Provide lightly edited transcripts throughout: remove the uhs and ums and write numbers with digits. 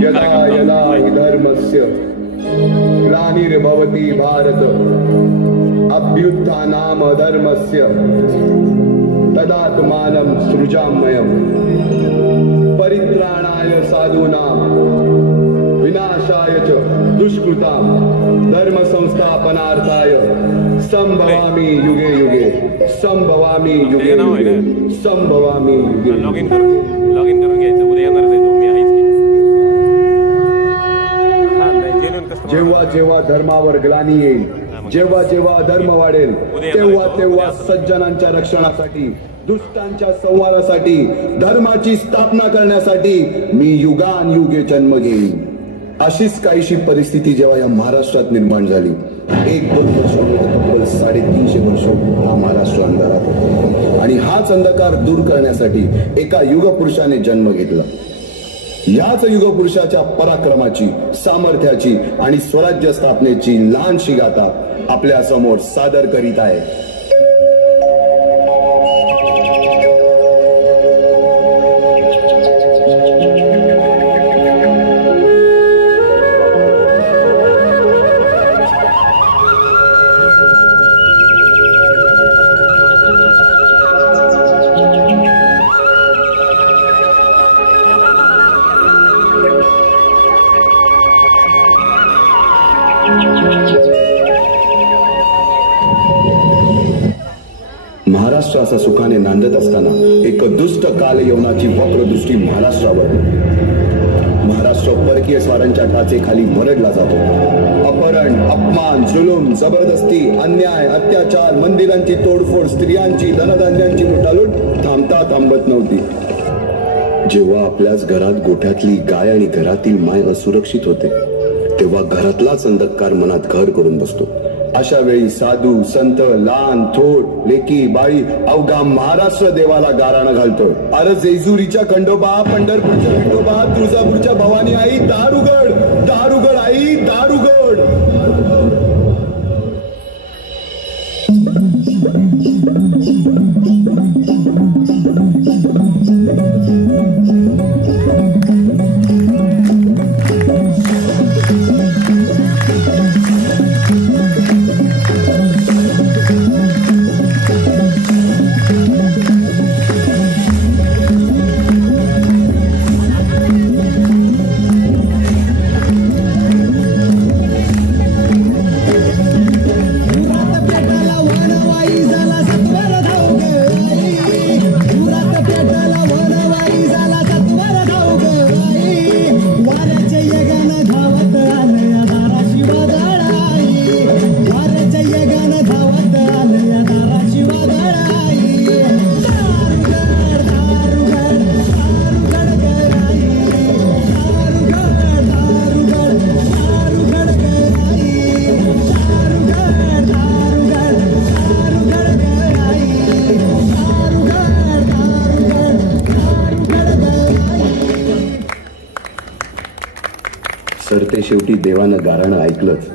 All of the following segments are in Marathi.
यदा यदा हि धर्मस्य ग्लानिर्भवति भारत अभ्युत्थानाम धर्मस्य तदात्मानं सृजाम्यहम् परित्राणाय साधूनां विनाशाय च दुष्कृतां धर्म संस्थापनार्थाय संभवामि युगे युगे संभवामि युगे युगे संभवामि युगे. लॉगिन करून घ्यायचं. उद्या येणार नाही तो, मी आहेच की. जेव्हा जेव्हा धर्मावर ग्लानी येईल, जेव्हा जेव्हा धर्म वाढेल, तेव्हा तेव्हा सज्जनांच्या रक्षणासाठी, दुष्टांच्या संहारासाठी, धर्माची स्थापना करण्यासाठी मी युगान युगे जन्म घेईन. अशीच काहीशी परिस्थिती जेव्हा या महाराष्ट्रात निर्माण झाली, 1-2 वर्ष तब्बल 350 वर्ष हा महाराष्ट्र अंधारात होता. आणि हाच अंधकार दूर करण्यासाठी एका युगपुरुषाने जन्म घेतला. याच युगपुरुषाच्या पराक्रमाची, सामर्थ्याची आणि स्वराज्य स्थापनेची लहानशी गाथा आपल्या समोर सादर करीत आहे. महाराष्ट्र असा सुखाने नांदत असताना एक दुष्ट कालयवनाची वक्रदृष्टी महाराष्ट्रावर. महाराष्ट्र परकीय स्वारांच्या टाचेखाली भरडला जातो. अपहरण, अपमान, जुलूम, जबरदस्ती, अन्याय, अत्याचार, मंदिरांची तोडफोड, स्त्रियांची, धनधान्यांची लुटालूट थांबत नव्हती. जेव्हा आपल्याच घरात गोठ्यातली गाय आणि घरातील माय असुरक्षित होते, तेव्हा घरातलाच अंधकार मनात घर करून बसतो. अशा वेळी साधू, संत, लहान, थोर, लेकी, बाई अवघा महाराष्ट्र देवाला गाराणं घालतोय. अरे जेजुरीच्या खंडोबा, पंढरपूरच्या खंडोबा, तुळजापूरच्या भवानी आई, दार उघड, दार उघड आई, दार उघड. सरते शेवटी देवानं गाराणं ऐकलंच.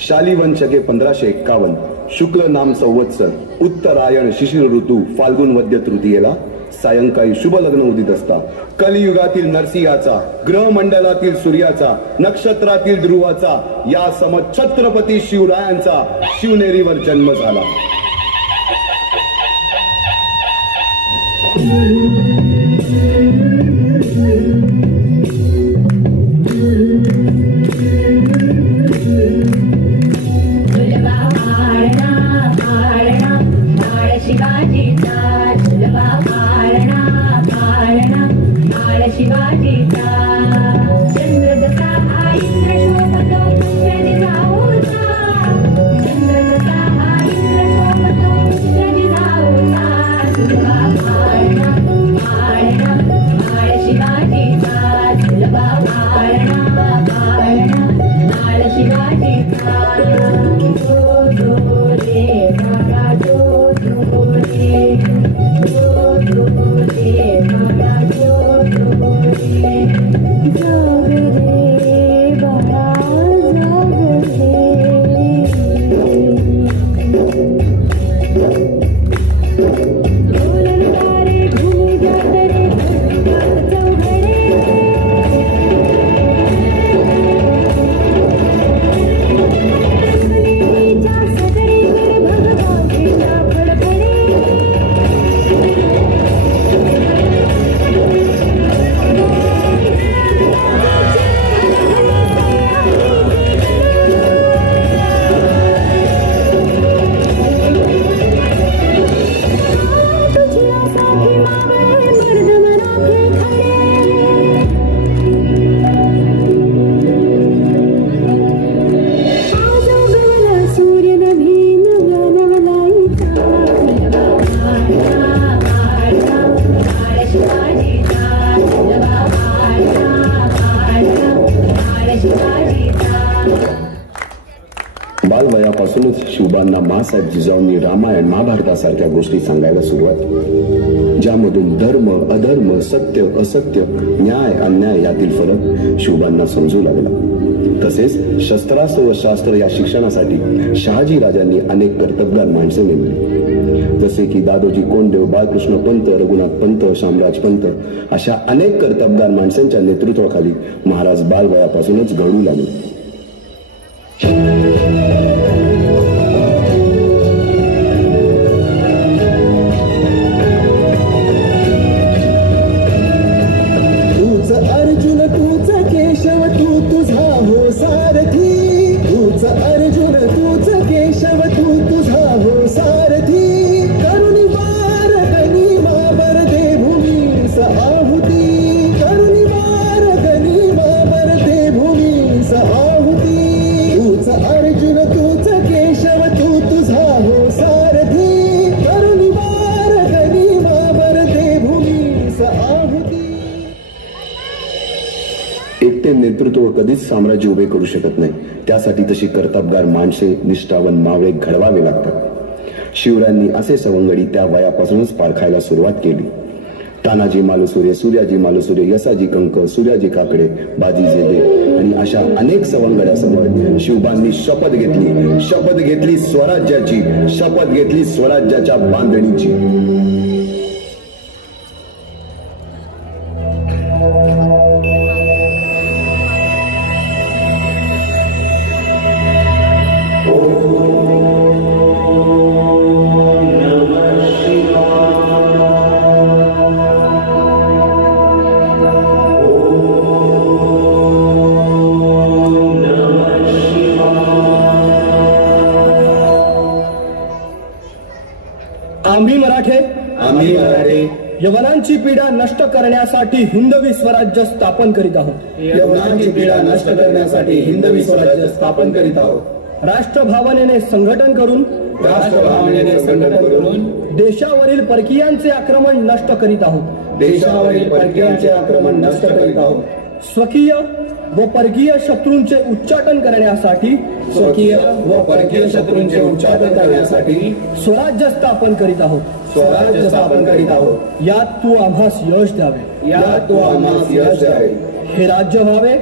शालिवन शके 1551 शुक्ल नाम संवत्सर उत्तरायण शिशिर ऋतू फाल्गुन वद्य तृतीयेला सायंकाळी शुभ लग्न उदित असता कलियुगातील नरसिंहाचा, ग्रहमंडलातील सूर्याचा, नक्षत्रातील ध्रुवाचा, या सम छत्रपती शिवरायांचा शिवनेरीवर जन्म झाला. बालवयापासूनच शिवबांना माँसाहेब जिजाऊंनी रामायण महाभारतासारख्या गोष्टी सांगायला सुरुवात केली, ज्यामधून धर्म अधर्म सत्य असत्य न्याय अन्याय यातील फरक शिवबांना समजू लागला. तसेच शस्त्रास्त्र व शास्त्र या शिक्षणासाठी शहाजी राजांनी अनेक कर्तबगार माणसे नेमली, जसे की दादोजी कोंडदेव, बाळकृष्ण पंत, रघुनाथ पंत, शामराज पंत अशा अनेक कर्तबगार माणसांच्या नेतृत्वाखाली महाराज बालवयापासूनच घडू लागले. नेतृत्व कधीच साम्राज्य उभे करू शकत नाही, त्यासाठी तशी कर्तबगार माणसे निष्ठावंत मावळे घडवावे लागतात. शिवरायांनी असे सवंगडी त्या वयापासूनच पारखायला सुरुवात केली. तानाजी मालुसरे, सूर्याजी मालुसरे, यसाजी कंक, सूर्याजी काकडे, बाजी जेदे आणि अशा अनेक सवंगड्यासमोर शिवबांनी शपथ घेतली स्वराज्याची, शपथ घेतली स्वराज्याच्या बांधणीची. यवनांची पीडा नष्ट करण्यासाठी हिंदवी स्वराज्य स्थापन करीत आहोत. यवनांची पीडा नष्ट करण्यासाठी हिंदवी स्वराज्य स्थापन करीत आहोत. राष्ट्रभावनेने संघटन करून देशावरील परकीयांचे आक्रमण नष्ट करीत आहोत. देशावरील परकीयांचे आक्रमण नष्ट करीत आहोत. स्वकीय व परकीय शत्रूंचे उच्चाटन करण्यासाठी स्वराज्य स्थापन करीत आहोत. यात तू आम्हास यश द्यावे. हे राज्य व्हावे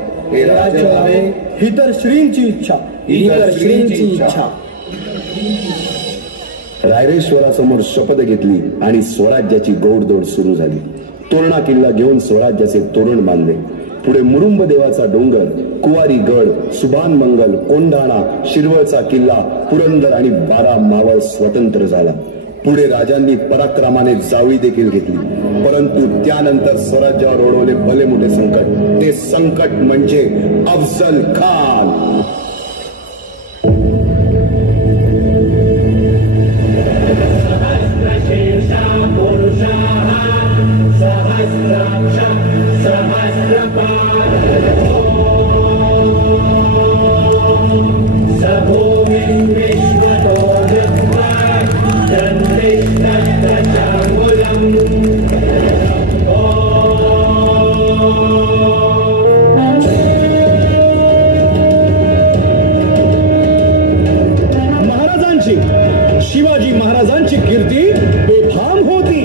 ही तर श्रींची इच्छा. रायरेश्वरासमोर शपथ घेतली आणि स्वराज्याची गोडदोड सुरू झाली. तोरणा किल्ला घेऊन स्वराज्याचे तोरण बांधले. पुढे मुरुंब देवाचा डोंगर, कुवारी गड, सुभान मंगल, कोंढाणा, शिरवळचा किल्ला, पुरंदर आणि 12 मावळ स्वतंत्र झाला. पुढे राजांनी पराक्रमाने जावळी देखील घेतली. परंतु त्यानंतर स्वराज्यावर ओढवले भले मोठे संकट. ते संकट म्हणजे अफजल खान. शिवाजी महाराजांची कीर्ती बेफाम होती.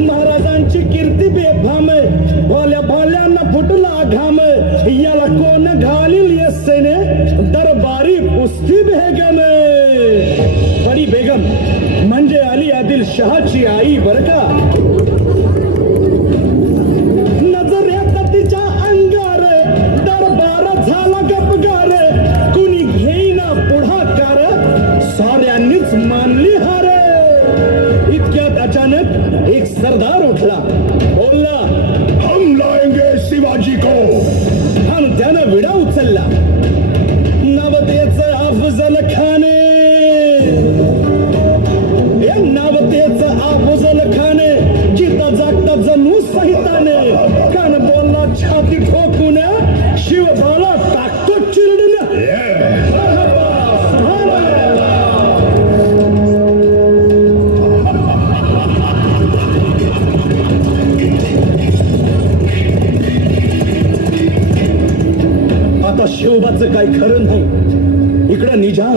महाराजांची कीर्ती बेफाम, भल्या भल्यांना फुटला घाम. याला कोण घालील यस्सेने दरबारी पुस्ती बेगम. बडी बेगम म्हणजे अली आदिल शहाची आई बर का. नजरेत तिच्या अंगार दरबार झाला गपगार. कुणी घेईना पुढाकार, साऱ्यांनीच मानली हार. इतक्यात अचानक एक सरदार उठला, बोलला, हम लाएंगे शिवाजी को. आणि त्यानं विडा उचलला. नवतेचं अफजल खाने, नवतेचं अफजल खाने, जिथं जागता जणू सहिताने. कान बोलला छाती ठोकून, शिवबाला टाकतो चिरडून. नशिबोबाचं काय खरं नाही. इकडं निजाम,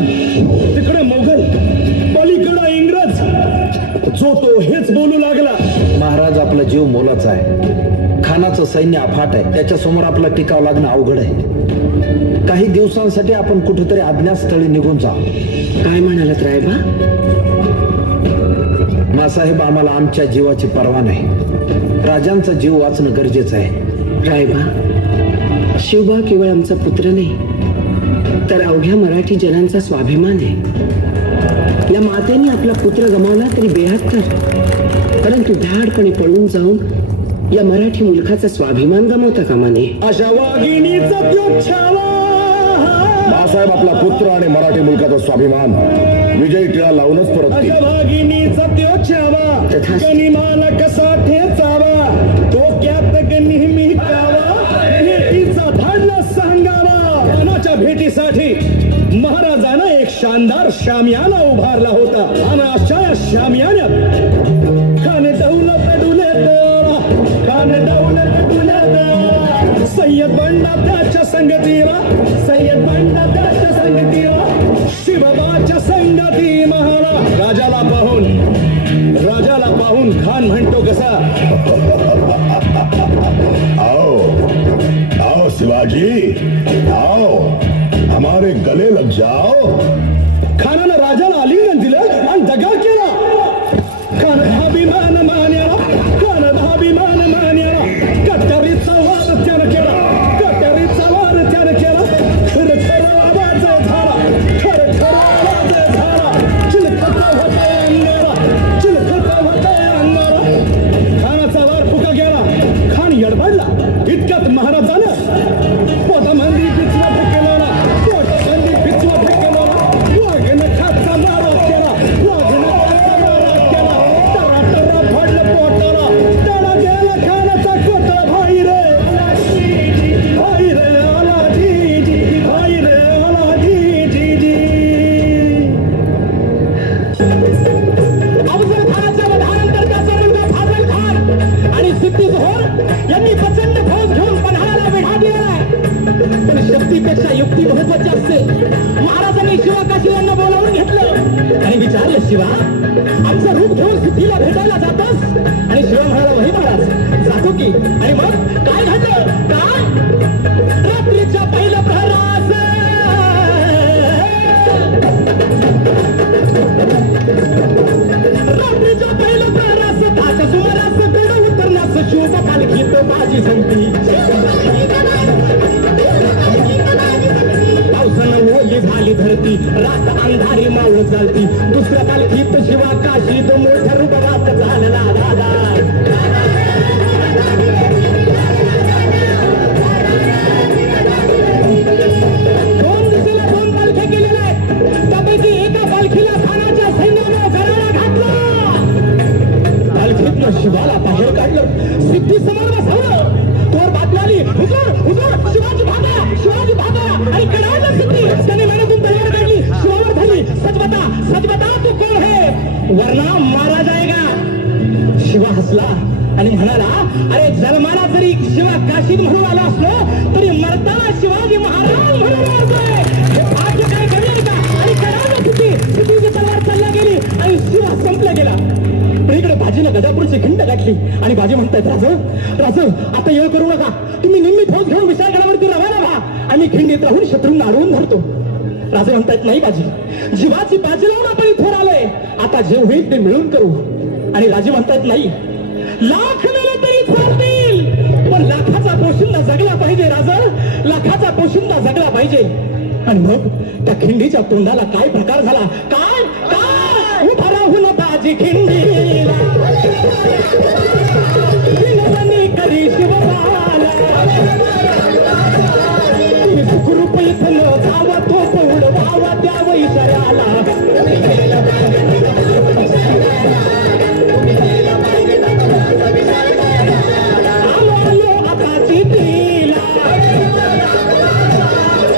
तिकडं मोगल, पलीकडं इंग्रज. जो तो हेच बोलू लागला. महाराज, आपला जीव मोलाचा आहे. खानाचं सैन्य अफाट आहे. त्याच्यासमोर आपला टिकाव लागणं अवघड आहे. काही दिवसांसाठी आपण कुठेतरी अज्ञातस्थळी निघून जा. काय म्हणालात रायबा? मासाहेब, आम्हाला आमच्या जीवाची पर्वा नाही. राजांचा जीव वाचणं गरजेचं आहे. रायबा, शिवबा केवळ आमचा पुत्र नाही, तर अवघ्या मराठी जनांचा स्वाभिमान आहे. या मातेने आपला पुत्र गमावला तरी 72, परंतु धाडपणे पळून जाऊन या मराठी मुलखाचा स्वाभिमान गमावता कामा नये. अशा वाघिणीचा त्यो छावा. बाळासाहेब, आपला पुत्र आणि मराठी मुलकाचा स्वाभिमान विजयी टिळा लावूनच परत अशा वाघिणीचा त्यो छावा. गनिमाला कसा ठेचावा, डोक्यात नेहमी कावा. भेटीचा धाडला सांगावा. कानाच्या भेटीसाठी महाराजानं एक शानदार शामियाना उभारला होता. आणि अशा या शामियान्यात खान दौलत डुलेत, खान दौलत डुलेत. सय्यद बंडा त्याच्या संगतीला, सय्यद बंडा त्याच्या संगतीला, शिवबाच्या संगती महाला. राजाला पाहून खान म्हणतो कसा, आओ आओ शिवाजी, आओ हमारे गले लग जाओ. खानानं राजाला आलिंगन दिलं आणि दगा केला. खान अभिमान मान्याला, खान अभिमान मान्याला. कट्यारीचा वाद त्यानं केला, कट्यारीचा वाद त्यानं केला. खरं खरं आवाज झाला, खरं खरं आवाज झाला. चिलखत होते अंगाला, चिलखत होते अंगाला. खानाचा वार फुका गेला. खान यडबडला. इतक्यात महाराजानं पोटामंदी पिचवट केला, पोटामंदी पिचवट केला. वाघनं खाचा मारा केला, वाघनं खाचा मारा केला. टरा टरा पडलं पोटाला, त्याला गेला खानाचा कोतळ. भाई रे भाई रे आला जी जी, भाई रे आला जी जी जी. अफजल खानाच्या वधानंतर त्याचा मुलगा फाजल खान आणि सिद्धी जोहर यांनी प्रचंड फौज घेऊन पन्हाळ्याला वेढा दिलाय. पण शक्तीपेक्षा युक्ती महत्वाची असते. महाराजांनी शिवा काशीवांना बोलावून घेतलं आणि विचारलं, शिवा आमचं रूप घेऊन सिद्धीला भेटायला जातोस? आणि शिवा म्हणाला, वही महाराज जातो की. आणि मग काय घडलं? काय? रात्रीच्या पहिल्या प्रहरास रात्रीच्या पहिल्या प्रहरास ताच्या सुमारास गड उतरण्यास शुभ पालखीत माझी संगती. पावसानं ओली झाली धरती, रात अंधारी मावळ चालती. दुसऱ्या पालखीत शिवा काशीत मोठ्या रूपात झालेला दादा. दोन दिशेला दोन पालख्या गेलेल्या आहेत. त्यापैकी एका पालखीला खानाच्या सैन्यानं गराडा घातला. पालखीतनं शिवाला बाहेर काढलं, सिद्धी समोर बसवलं. तोर बातमी आली, हुजूर हुजूर शिवाजी भागा, शिवाजी भागा. आणि कडाडलं सिद्धी. त्याने मनातून तलवार काढली, शिवावर झाली. सच बता तू कोण है, वरना मारा जाएगा. शिवा हसला आणि म्हणाला, अरे जन्माला जरी शिवा काशीत म्हणून आला असलो तरी मरताना शिवाजी महाराज म्हणून मरतोय. हे भाग्य काय कमी का? आणि कडाडलं सिद्धीची तलवार चालला गेली आणि शिवा संपला गेला. इकडे बाजीनं गजापूरची खिंड गाठली आणि बाजी म्हणतायत, राज आता येळ करू नका. तुम्ही निम्मी फौज घेऊन विशाळगडावरती रवाना व्हा. आम्ही खिंडीत राहून शत्रूंना अडवून धरतो. राजे म्हणतायत, नाही बाजी, जीवाची बाजी लावून आपण इथे आलोय. आता जे होईल ते मिळून करू. आणि राजे म्हणतायत, नाही, लाख मेले तरी चालतील, पण लाखाचा पोशिंदा जगला पाहिजे. राजा, लाखाचा पोशिंदा जगला पाहिजे. आणि मग त्या खिंडीच्या तोंडाला काय प्रकार झाला? काय काय उभा राहून बाजी खिंडीला विनवणी करी शिवबाला. तुम्ही सुखरूप इथं न जावा, तो पौड व्हावा द्यावं इशाऱ्याला. आलो आलो आता चिठीला,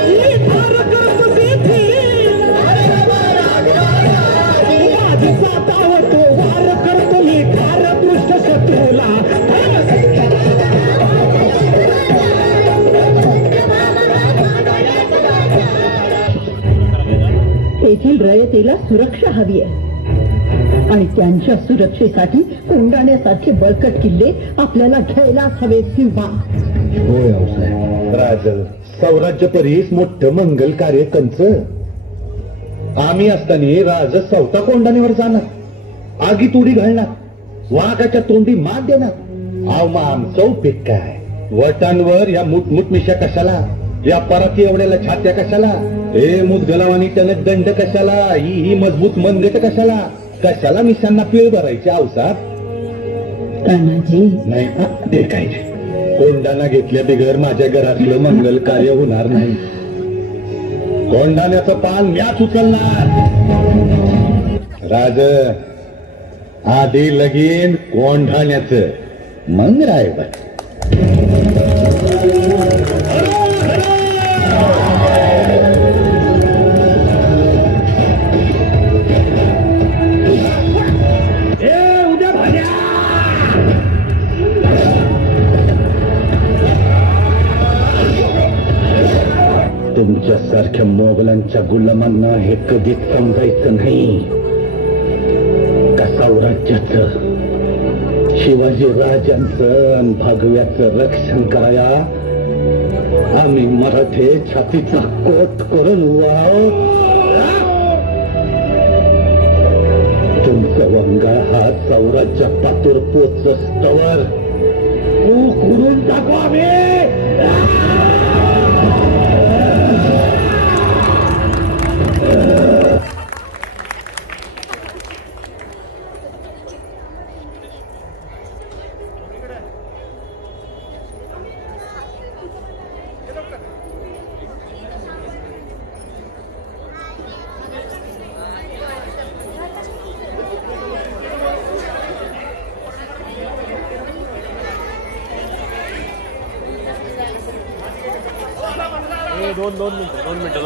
मी ठार करतो सिद्धीला. माझी साताव तो वार राज्यातील रयतेला सुरक्षा हवी आहे आणि त्यांच्या सुरक्षेसाठी कोंडाण्यासारखे बळकट किल्ले आपल्याला घ्यायलाच हवे किंवा होय आऊसाहेब. राज सौराज्य परीस मोठं मंगल कार्य कंच. आम्ही असताना राज चौथा कोंडाणीवर जाणार, आगीत उडी घालणार, वाघाच्या तोंडी मात देणार. आव मग आमचा उपयोग काय? वटांवर या मुठमुठ मिशा कशाला, या पराती एवढ्याला छात्या कशाला, हे मुदगलावानी त्यानं दंड कशाला, ही मजबूत मनगट कशाला, कशाला मिशांना पिळ भरायची आऊसाहेब? तानाजी नाही ते काय कोंडाणा घेतल्या बिगर माझ्या घरातलं मंगल कार्य होणार नाही. कोंडाण्याचं पान म्याच उचलणार. राज आधी लगीन कोंढाण्याचं मग रायबर. तुमच्यासारख्या मोगलांच्या गुलामांना हे कधीच समजायचं नाही का सौराज्याचं, शिवाजी राजांचं आणि भागव्याचं रक्षण कराया आम्ही मराठे छातीचा कोट करून तुमचं वंगाळ हा सौराज्या पातूर पोचस्तवर करून टाकू आम्ही. दोन मिनिटं